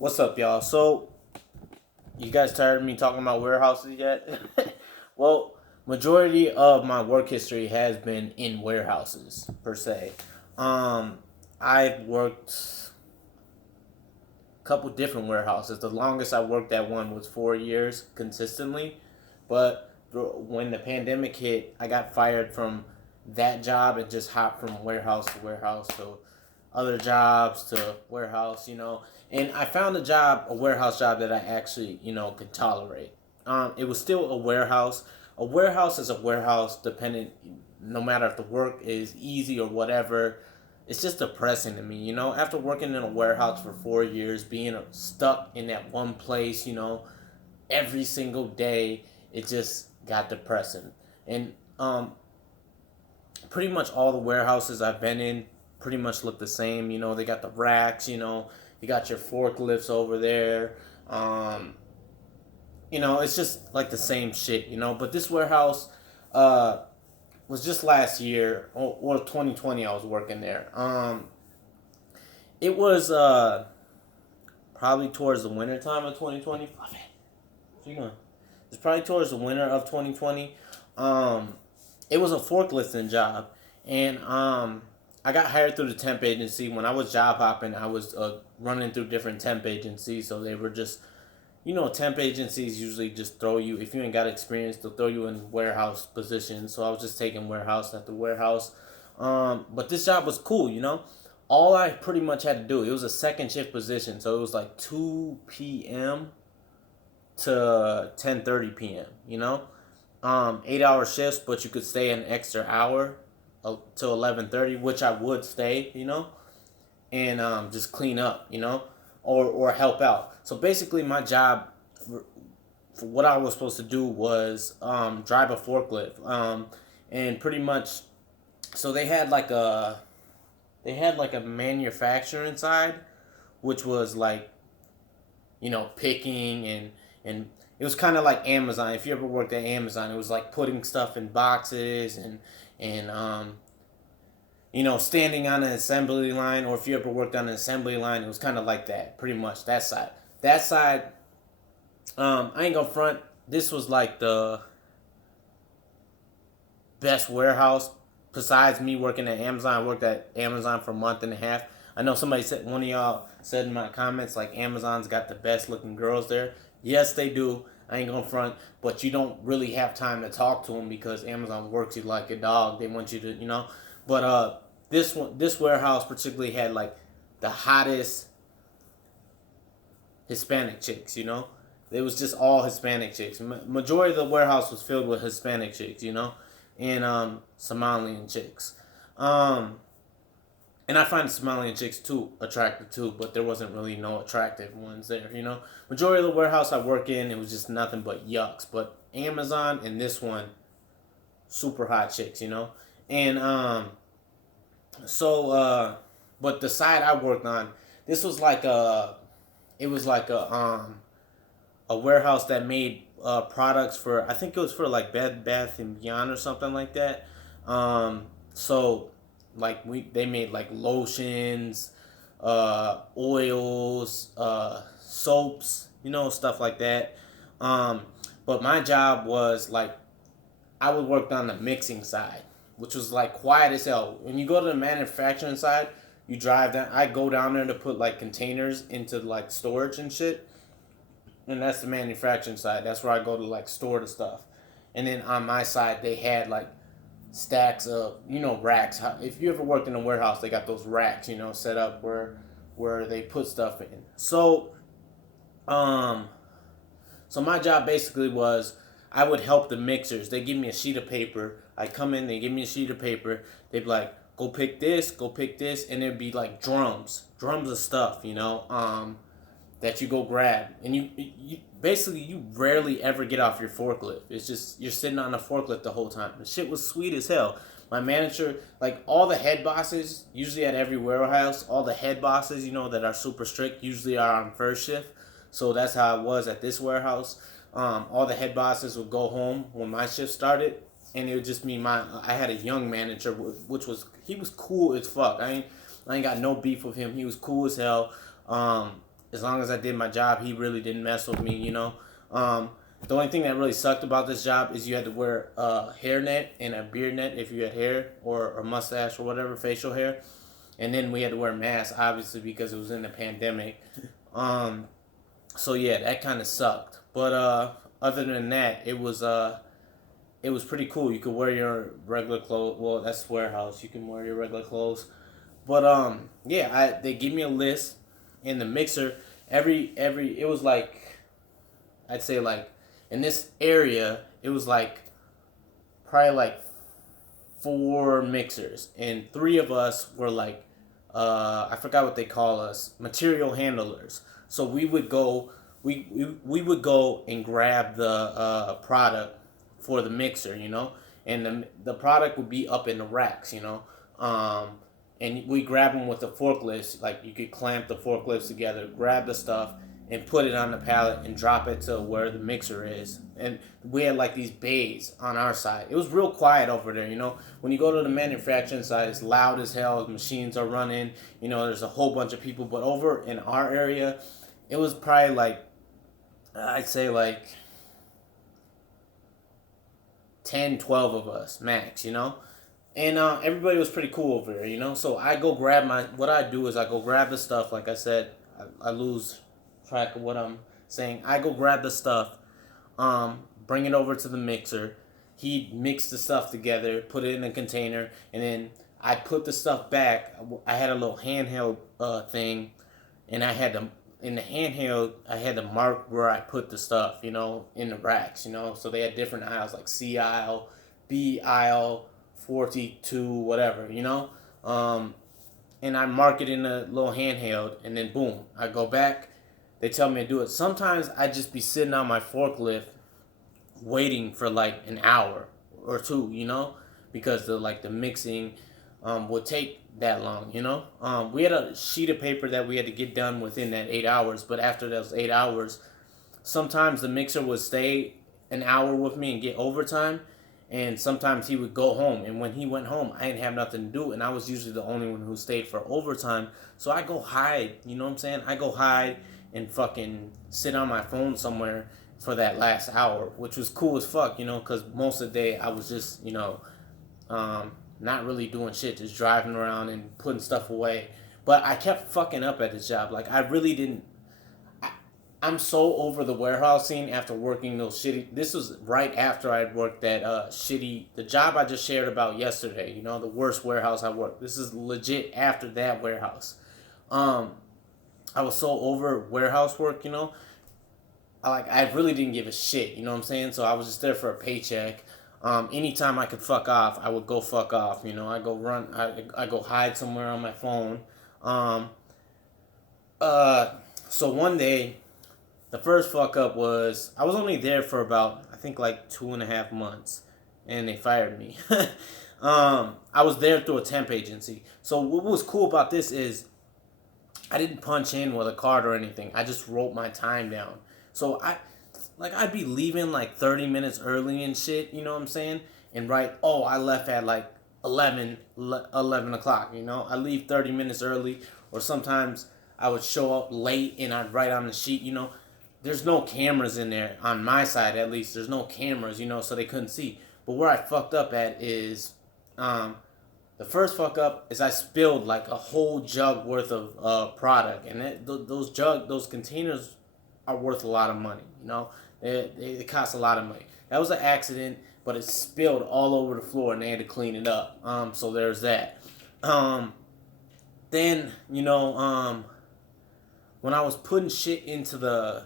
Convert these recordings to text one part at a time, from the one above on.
What's up, y'all? So, you guys tired of me talking about warehouses yet? Well, majority of my work history has been in warehouses per se. Um, I've worked a couple different warehouses. The longest I worked at one was 4 years consistently, but when the pandemic hit, I got fired from that job and just hopped from warehouse to warehouse to other jobs to warehouse, And I found a warehouse job that I actually, could tolerate. It was still a warehouse. A warehouse is a warehouse, dependent, no matter if the work is easy or whatever. It's just depressing to me, After working in a warehouse for 4 years, being stuck in that one place, every single day, it just got depressing. And pretty much all the warehouses I've been in pretty much look the same. They got the racks. You got your forklifts over there. It's just like the same shit. But this warehouse uh, was just last year or 2020. I was working there. It was probably towards the winter time of 2020. Fluff it. What you going? It's probably towards the winter of 2020. Um, it was a forklifting job, and I got hired through the temp agency. When I was job hopping, I was running through different temp agencies, so they were just, temp agencies usually just throw you, if you ain't got experience, they'll throw you in warehouse positions. So I was just taking warehouse after warehouse. But this job was cool. All I pretty much had to do, it was a second shift position, so it was like 2 p.m. to 10:30 p.m. 8-hour shifts, but you could stay an extra hour till 11:30, which I would stay, and just clean up, or help out. So basically, my job for what I was supposed to do was drive a forklift, and pretty much, so they had like a manufacturing side, which was like picking and it was kind of like Amazon. If you ever worked at Amazon, it was like putting stuff in boxes and standing on an assembly line. Or if you ever worked on an assembly line, it was kind of like that, pretty much that side. That side, I ain't gonna front. This was like the best warehouse besides me working at Amazon. I worked at Amazon for a month and a half. I know somebody said, one of y'all said in my comments, like, Amazon's got the best looking girls there. Yes, they do. I ain't gonna front, but you don't really have time to talk to them because Amazon works you like a dog. They want you to. But this warehouse particularly had like the hottest Hispanic chicks. It was just all Hispanic chicks. Majority of the warehouse was filled with Hispanic chicks, and Somalian chicks. Um, and I find Somalian chicks too attractive too, but there wasn't really no attractive ones there. Majority of the warehouse I work in, it was just nothing but yucks. But Amazon and this one, super hot chicks. And so but the side I worked on, this was like it was like a warehouse that made products for, I think it was for like Bed Bath and Beyond or something like that. So like they made like lotions, oils, soaps, stuff like that. Um, but my job was like I would work on the mixing side, which was like quiet as hell. When you go to the manufacturing side, you drive down. I go down there to put like containers into like storage and shit, and that's the manufacturing side. That's where I go to like store the stuff. And then on my side, they had like stacks of racks. If you ever worked in a warehouse, they got those racks set up where they put stuff in. Um, so my job basically was I would help the mixers. They give me a sheet of paper. I come in, they give me a sheet of paper. They'd be like, go pick this, and it'd be like drums of stuff, that you go grab, and you basically you rarely ever get off your forklift. It's just you're sitting on the forklift the whole time. The shit was sweet as hell. My manager, like all the head bosses, usually at every warehouse, all the head bosses, that are super strict, usually are on first shift. So that's how it was at this warehouse. All the head bosses would go home when my shift started, and it would just be my. I had a young manager, which was he was cool as fuck. I ain't got no beef with him. He was cool as hell. as long as I did my job, he really didn't mess with me, Um, the only thing that really sucked about this job is you had to wear a hairnet and a beard net if you had hair or a mustache or whatever, facial hair. And then we had to wear masks, obviously, because it was in the pandemic. Um, so yeah, that kind of sucked. But other than that, it was pretty cool. You could wear your regular clothes. Well, that's warehouse. You can wear your regular clothes. But yeah, they give me a list in the mixer. Every it was like, I'd say like, in this area it was like probably like four mixers, and three of us were like, I forgot what they call us, material handlers. So we would go and grab the product for the mixer, and the product would be up in the racks, and we grab them with the forklifts. Like, you could clamp the forklifts together, grab the stuff, and put it on the pallet and drop it to where the mixer is. And we had like these bays on our side. It was real quiet over there, When you go to the manufacturing side, it's loud as hell. Machines are running, there's a whole bunch of people. But over in our area, it was probably like, I'd say like 10, 12 of us max, And everybody was pretty cool over there, So I go grab what I do is I go grab the stuff. Like I said, I lose track of what I'm saying. I go grab the stuff, bring it over to the mixer. He mixed the stuff together, put it in a container, and then I put the stuff back. I had a little handheld thing, and in the handheld, I had to mark where I put the stuff, in the racks, So they had different aisles, like C aisle, B aisle, 42, whatever, And I mark it in a little handheld, and then boom, I go back. They tell me to do it. Sometimes I just be sitting on my forklift waiting for like an hour or two, because the mixing would take that long, We had a sheet of paper that we had to get done within that 8 hours, but after those 8 hours, sometimes the mixer would stay an hour with me and get overtime, and sometimes he would go home. And when he went home, I didn't have nothing to do, and I was usually the only one who stayed for overtime. So I go hide, you know what I'm saying? I go hide and fucking sit on my phone somewhere for that last hour, which was cool as fuck, because most of the day I was just, not really doing shit, just driving around and putting stuff away. But I kept fucking up at this job. Like, I really didn't. I'm so over the warehousing after working those shitty. This was right after I had worked that the job I just shared about yesterday. The worst warehouse I worked. This is legit after that warehouse. I was so over warehouse work. I really didn't give a shit. You know what I'm saying? So I was just there for a paycheck. Anytime I could fuck off, I would go fuck off. I go run. I go hide somewhere on my phone. So one day, the first fuck up was I was only there for about, I think, like 2.5 months, and they fired me. I was there through a temp agency. So what was cool about this is I didn't punch in with a card or anything. I just wrote my time down. So I'd be leaving like 30 minutes early and shit, you know what I'm saying? And I left at like 11 o'clock, I leave 30 minutes early, or sometimes I would show up late and I'd write on the sheet, There's no cameras in there, on my side at least. There's no cameras, so they couldn't see. But where I fucked up at is, the first fuck up is I spilled like a whole jug worth of product. And those containers are worth a lot of money, They cost a lot of money. That was an accident, but it spilled all over the floor and they had to clean it up. So there's that. Then, when I was putting shit into the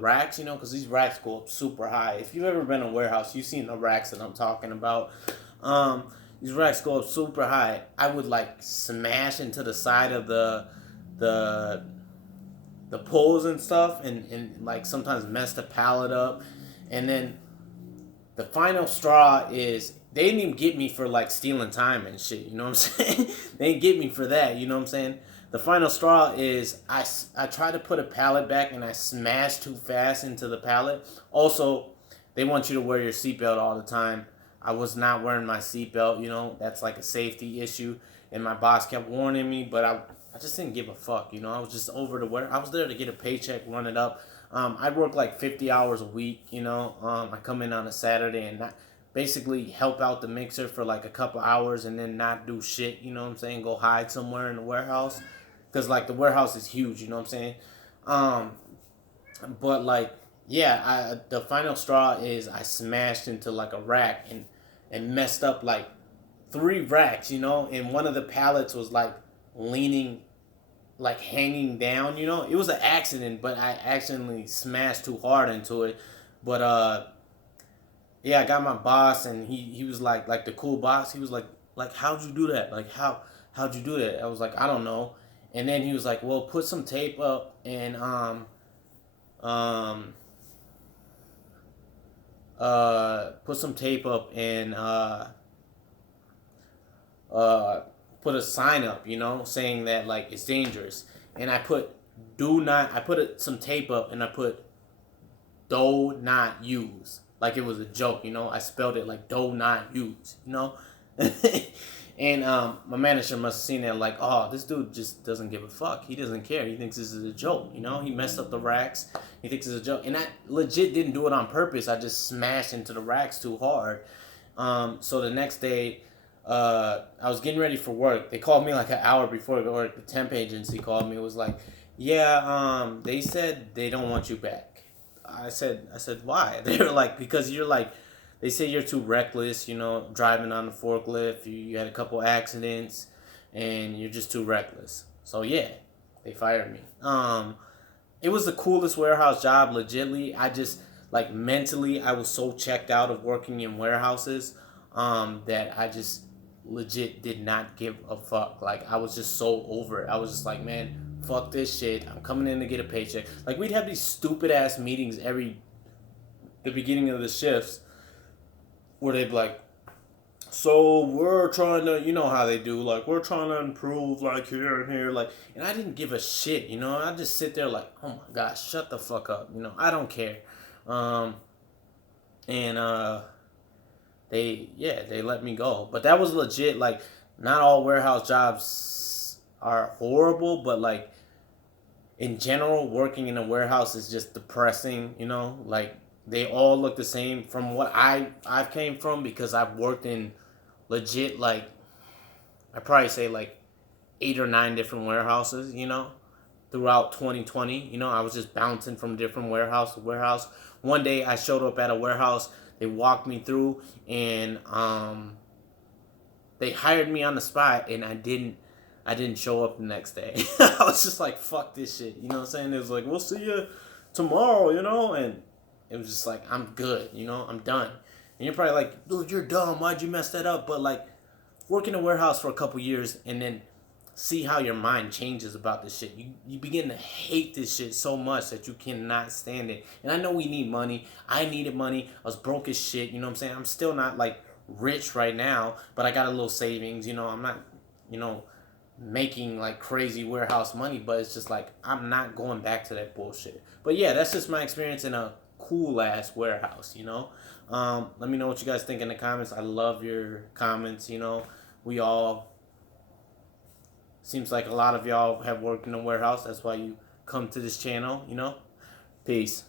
racks, because these racks go up super high. If you've ever been in a warehouse, you've seen the racks that I'm talking about. These racks go up super high. I would like smash into the side of the poles and stuff, and like sometimes mess the pallet up. And then the final straw is they didn't even get me for like stealing time and shit, you know what I'm saying? They didn't get me for that, you know what I'm saying? The final straw is I tried to put a pallet back and I smashed too fast into the pallet. Also, they want you to wear your seatbelt all the time. I was not wearing my seatbelt, that's like a safety issue. And my boss kept warning me, but I just didn't give a fuck, you know. I was just over to where I was there to get a paycheck, run it up. I work like 50 hours a week, you know. I come in on a Saturday and not basically help out the mixer for like a couple hours and then not do shit, you know what I'm saying? Go hide somewhere in the warehouse because like the warehouse is huge, you know what I'm saying? Um, but like, yeah, the final straw is I smashed into like a rack and messed up like 3 racks, you know, and one of the pallets was like leaning, like hanging down, you know. It was an accident, but I accidentally smashed too hard into it. But yeah, I got my boss, and he was like the cool boss. He was like how'd you do that? Like how'd you do that? I was like, I don't know. And then he was like, well, put some tape up and um put some tape up and uh, put a sign up, you know, saying that like it's dangerous. And I put do not. I put some tape up and I put do not use, like it was a joke, you know. I spelled it like do not use, you know. And my manager must have seen that like, oh, this dude just doesn't give a fuck. He doesn't care. He thinks this is a joke, you know. He messed up the racks. He thinks it's a joke, and I legit didn't do it on purpose. I just smashed into the racks too hard. So the next day, I was getting ready for work. They called me like an hour before work. The temp agency called me. It was like, yeah, they said they don't want you back. I said, why? They were like, because you're like, they say you're too reckless, you know, driving on the forklift. You had a couple accidents, and you're just too reckless. So yeah, they fired me. It was the coolest warehouse job, legitly. I just like mentally, I was so checked out of working in warehouses, that I just legit did not give a fuck. Like I was just so over it. I was just like, man, fuck this shit. I'm coming in to get a paycheck. Like we'd have these stupid ass meetings every the beginning of the shifts where they'd be like, so we're trying to, you know how they do, like we're trying to improve like here and here, like, and I didn't give a shit, you know. I just sit there like, oh my gosh, shut the fuck up, you know. I don't care. Um, and they let me go, but that was legit. Like, not all warehouse jobs are horrible, but like in general, working in a warehouse is just depressing, you know. Like they all look the same from what I've came from, because I've worked in legit, like I probably say like 8 or 9 different warehouses, you know, throughout 2020. You know, I was just bouncing from different warehouse to warehouse. One day I showed up at a warehouse, they walked me through, and they hired me on the spot, and I didn't show up the next day. I was just like, fuck this shit. You know what I'm saying? It was like, we'll see you tomorrow, you know? And it was just like, I'm good, you know? I'm done. And you're probably like, dude, you're dumb. Why'd you mess that up? But like, work in a warehouse for a couple years and then see how your mind changes about this shit. You begin to hate this shit so much that you cannot stand it. And I know we need money. I needed money. I was broke as shit. You know what I'm saying? I'm still not like rich right now, but I got a little savings. You know, I'm not, you know, making like crazy warehouse money, but it's just like I'm not going back to that bullshit. But yeah, that's just my experience in a cool ass warehouse, you know. Let me know what you guys think in the comments. I love your comments, you know. We all, seems like a lot of y'all have worked in a warehouse. That's why you come to this channel, you know. Peace.